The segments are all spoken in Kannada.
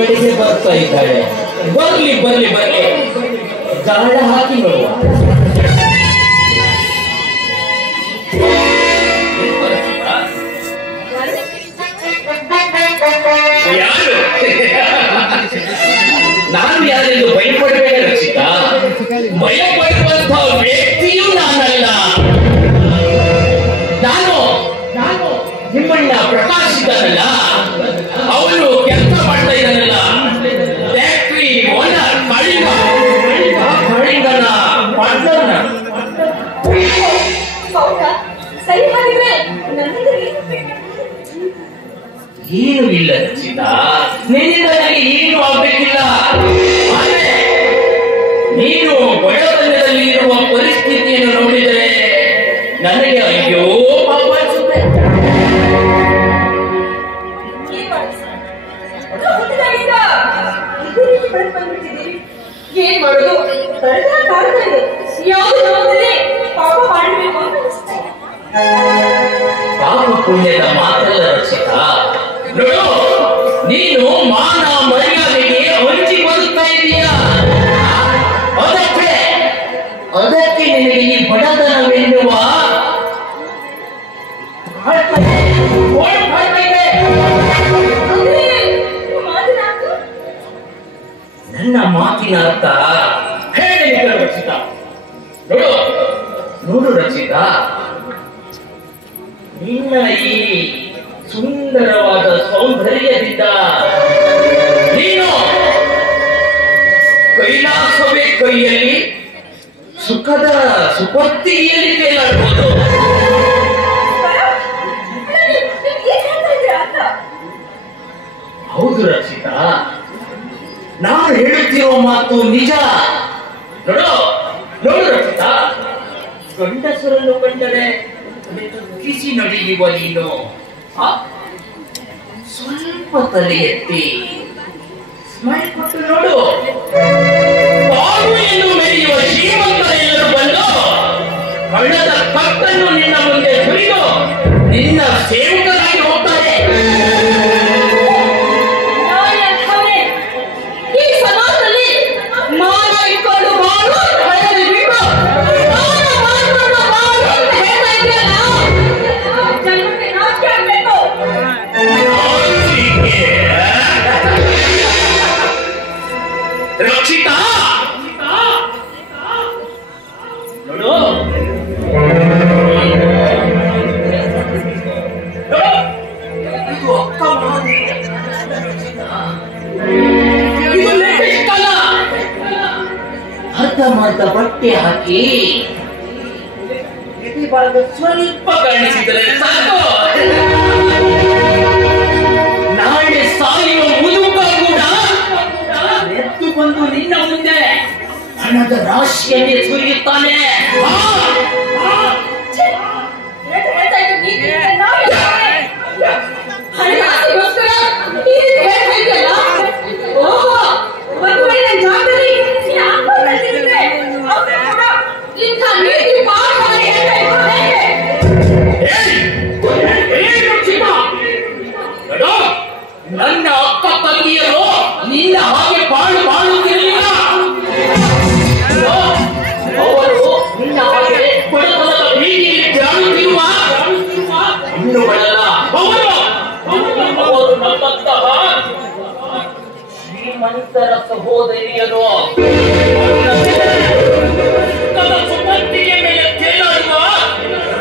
ಕಡೆಗೆ ಬರ್ತಾ ಇದ್ದಾಳೆ. ಬರ್ಲಿ ಬರ್ಲಿ ಬರ್ಲಿ, ಗಾಳ ಹಾಕಿ ನೋಡುವ. ಯಾರು? ನಾನು ಯಾರೆಂದು ಭಯಪಡಬೇಡ ರಕ್ಷಿತಾ. ಭಯಪಡುವಂತಹ ವ್ಯಕ್ತಿಯೂ ನಾನಲ್ಲ. ನಾನು ನಿಮ್ಮಣ್ಣ ಪ್ರಕಾಶ್ ಇದ್ದಾನಲ್ಲ, ಅವನು ಕೆಲಸ ಮಾಡ್ತಾ ಇದ್ದಾನಲ್ಲ, ಫ್ಯಾಕ್ಟ್ರಿ ಓನರ್ ಕಳಿಂಗನ ಪಾರ್ಟ್ನರ್. ಏನು ಇಲ್ಲ ರಚಿತಾ, ನಿನ್ನಿಂದ ನನಗೆ ಏನು ಆಗ್ಬೇಕಿಲ್ಲ. ಆದ್ರೆ ನೀನು ಬಡತನದಲ್ಲಿ ಇರುವ ಪರಿಸ್ಥಿತಿಯನ್ನು ನೋಡಿದರೆ ನನಗೆ ಅಯ್ಯೋ ಪಾಪ ಅನ್ಸುತ್ತೆ. ಏನ್ ಮಾಡೋದು? ಪಾಪ ಪುಣ್ಯದ ಮಾತಲ್ಲ ರಕ್ಷಿತಾ. ನೋಡು, ನೀನು ಮಾನ ಮರ್ಯಾದೆಗೆ ಹಂಚಿ ಬದುಕ್ತಾ ಇದೀಯ. ಅದಕ್ಕೆ ನಿನಗೆ ಈ ಬಡತನವೆನ್ನುವ ನನ್ನ ಮಾತಿನ ಅರ್ಥ ಹೇಳಿ ರಕ್ಷಿತಾ. ನೋಡು ರಕ್ಷಿತಾ, ನಿನ್ನ ಈ ಸುಂದರವಾದ ಸೌಂದರ್ಯದಿಂದ ನೀನು ಕೈಲಾಸವೇ ಕೈಯಲ್ಲಿ ಸುಖದ ಸುಪತ್ತಿಗೆಯಲ್ಲಿ ತೇಲಾಡಬಹುದು. ಹೌದು ರಕ್ಷಿತಾ, ನಾನು ಹೇಳುತ್ತಿರುವ ಮಾತು ನಿಜ. ನೋಡು ರಕ್ಷಿತಾ, ಗಂಡಸರನ್ನು ಕಂಡರೆ ಕಿಸಿ ನಡೆಯುವ ನೀನು ಸ್ವಲ್ಪ ತಲೆ ಎತ್ತಿ ಸ್ಮೈಲ್ ಕೊಟ್ಟು ನೋಡು. ಬಾಳುವೆಯನ್ನು ಮೆರೆಯುವ ಶ್ರೀಮಂತರ ಎಲ್ಲರೂ ಬಂದು ಹಣದ ಕತ್ತನ್ನು ನಿನ್ನ ಮುಂದೆ ಸುರಿದು ನಿನ್ನ ಸೇವಕರಾಗಿ ಹೋಗ್ತಾರೆ. ಈ ಸಮಾಜದಲ್ಲಿ ಮಾನ ಇಟ್ಕೊಂಡು ಬಾಳು ಹಣದಲ್ಲಿ ಬಿಟ್ಟು ರಕ್ಷಿತಾ, ನೋಡು, ಇದು ಅಕ್ಕ ಅರ್ಧಮರ್ಧ ಬಟ್ಟೆ ಹಾಕಿ ಸ್ವಲ್ಪ ಕಾಣಿಸಿದರೆ ಸಾಕು. ನಾಳೆ ಸಾಯುವ ಮುದುಕ ಕೂಡ ಎದ್ದು ಬಂದು ನಿನ್ನ ಮುಂದೆ ಹಣದ ರಾಶಿಯನ್ನೇ ಸುರಿಯುತ್ತಾನೆ. ನನ್ನ ಅಕ್ಕ ತಂಗಿಯರು ನಿನ್ನ ಹಾಗೆ ಬಾಳುತ್ತಿರಲಿಲ್ಲ. ಅವರು ನಿನ್ನ ಹಾಗೆ ಬಡತನದ ಬೀದಿಯಲ್ಲಿ ಜಾಡುತ್ತಿರುವ ಹೆಣ್ಣುಗಳಲ್ಲ. ಅವರು ನಮ್ಮಂತಹ ಶ್ರೀಮಂತರ ಸಹೋದರಿಯರು. ಸುಪತ್ತಿಗೆ ಮೇಲೆ ತೇಲಾಡುವ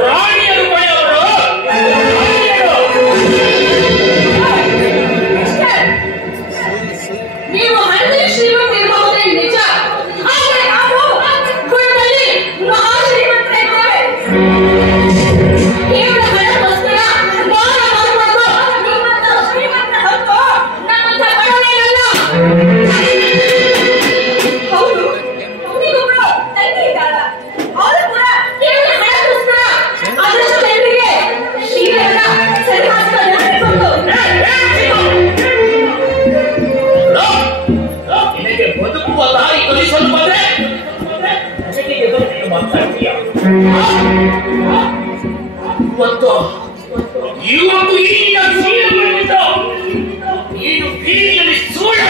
ರಾಣಿಯರು ಬಳೆಯವರು. ನೀವು ಹಳ್ಳಿ ಶ್ರೀಮಂತ ಇರಬಹುದೇ ನಿಜ, ಆದರೆ ನಾವು ಗುಣದಲ್ಲಿ ಮಹಾಶ್ರೀಮಂತರಿದ್ದೇವೆ. ಕೇವಲ ಹಣಕ್ಕೋಸ್ಕರ ಮಾನ ಮಾಡುವುದು ನಿಮ್ಮಂತ ಶ್ರೀಮಂತ ಹಕ್ಕು ನಮ್ಮಂತ ಬಡವರೇನಲ್ಲ. ಹೌದು, ನಿಮಗೊಬ್ಬಳು ತಂಗಿ ಇದ್ದಾಳ. ಅವಳು ಕೂಡ ಕೇವಲ ಹಣಕ್ಕೋಸ್ಕರ ಅದೃಷ್ಟ ಜನರಿಗೆ ಶ್ರೀಮಂತ ಸರಿಹಾಸ್ತ ನಡೆಸಿಕೊಂಡು ನಿನಗೆ ಬದುಕುವ ದಾರಿ ಕಲಿಸಲು ಬಂದ್ರೆ ನನಗೆ ಎದುರು ಮಾತಾಡ್ತೀಯ. ಇವತ್ತು ಈ ನೀನು ಬೀದಿಯಲ್ಲಿ ಸುಳ್ಳು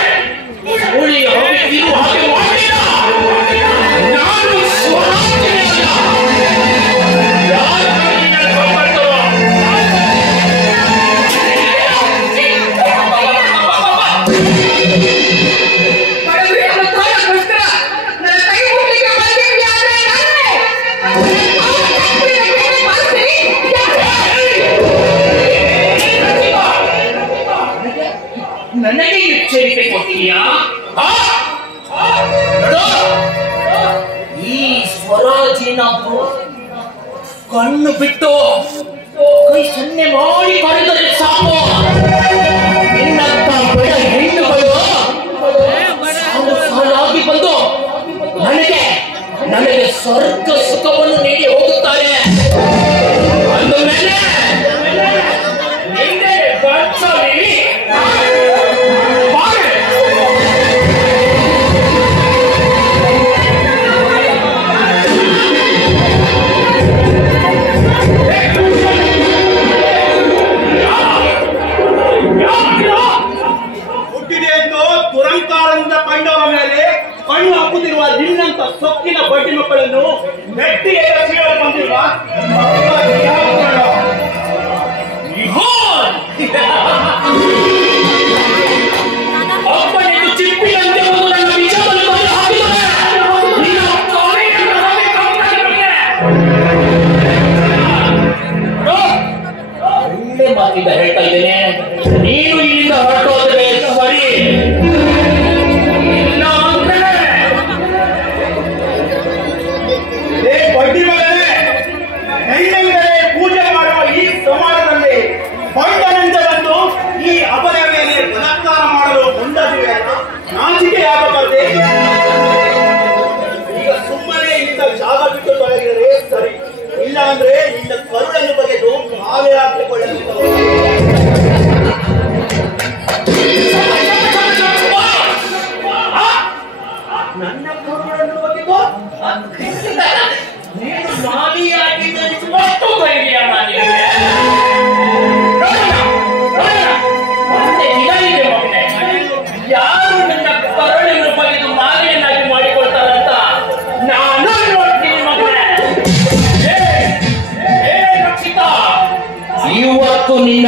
ಬಿಟ್ಟು ಕೈ ಸನ್ನೆ ಮಾಡಿ ಕರೆದರೆ ಸಾಕು. ನಿನ್ನಂತ ಬೆಳ ಹೆಣ್ಣುಗಳು ಸಾಲು ಸಾಲಾಗಿ ಬಂದು ನನಗೆ ಸ್ವರ್ಗ ಸುಖವನ್ನು ನೀಡಿ ಹೋಗುತ್ತಾರೆ. ಅಂದ ಮೇಲೆ ನಿನ್ನೆ ಗಂಟಲಿ ಹುಟ್ಟಿದೆ ಎಂದು ದುರಂಕಾರದಿಂದ ಕಂಡವರ ಮೇಲೆ ಕಣ್ಣು ಹಾಕುತ್ತಿರುವ ನಿನ್ನಂತ ಸೊಕ್ಕಿನ ಬಡ್ಡಿ ಮಕ್ಕಳನ್ನು ನೆಟ್ಟಿಗೆ ಸೀಳಲು ಬಂದಿರುವ ಒಬ್ಬನಿಗೆ ಚಿಪ್ಪಿನಂತೆ ಒಂದು ನನ್ನ ವಿಷಯವನ್ನು ತಂದು ಹಾಕಿದರೆ ನಿನ್ನ ತಾಯಿಯನ್ನು ನಮಗೆ ಕಾಪಾಡಿಕೊಳ್ಳೆ. ಒಳ್ಳೆ ಮಾತಿಂದ ಹೇಳ್ತಾ ಇದ್ದೇನೆ, ನೀನು ಇಲ್ಲಿಂದ ಹೊರಟೋದ್ರೆ ಸರಿ. ಇಲ್ಲ ಅಂದ್ರೆ ಬಡ್ಡಿ ಮಗನೇ, ಹೆಣ್ಣೆಂದರೆ ಪೂಜೆ ಮಾಡುವ ಈ ಸಮಾಜದಲ್ಲಿ ಬಂಡನೆಂದು ಬಂದು ಈ ಅಬಲೆಯ ಮೇಲೆ ಬಲಾತ್ಕಾರ ಮಾಡಲು ಮುಂದಾಗಿವೆ. ನಾಚಿಕೆಯಾಗಬಾರದೆ. ಈಗ ಸುಮ್ಮನೆ ಇಲ್ಲಿಂದ ಜಾಗ ಬಿಟ್ಟು ತೊಲಗಿದರೆ ಸರಿ. ಇಲ್ಲ ಅಂದ್ರೆ ನಿನ್ನ ಕರುಳನ್ನು ಬಗೆದು ನಾವೇ ಹಾಕಿಕೊಳ್ಳಲು ನನ್ನ ಕರುಳನ್ನು ಬಗೆದು ನೀನು ನಾವಿಯಾಗಿದ್ದಷ್ಟು ಧೈರ್ಯ ನನಗೆ. ಯಾರು ನನ್ನ ಕರುಳನ್ನು ಬಗೆದು ಮಾದರಿಯನ್ನಾಗಿ ಮಾಡಿಕೊಳ್ತಾರಂತ ನಾನು ನೋಡ್ತೀನಿ ಮಗನೇ. ರಕ್ಷಿತಾ, ಇವತ್ತು ನಿನ್ನ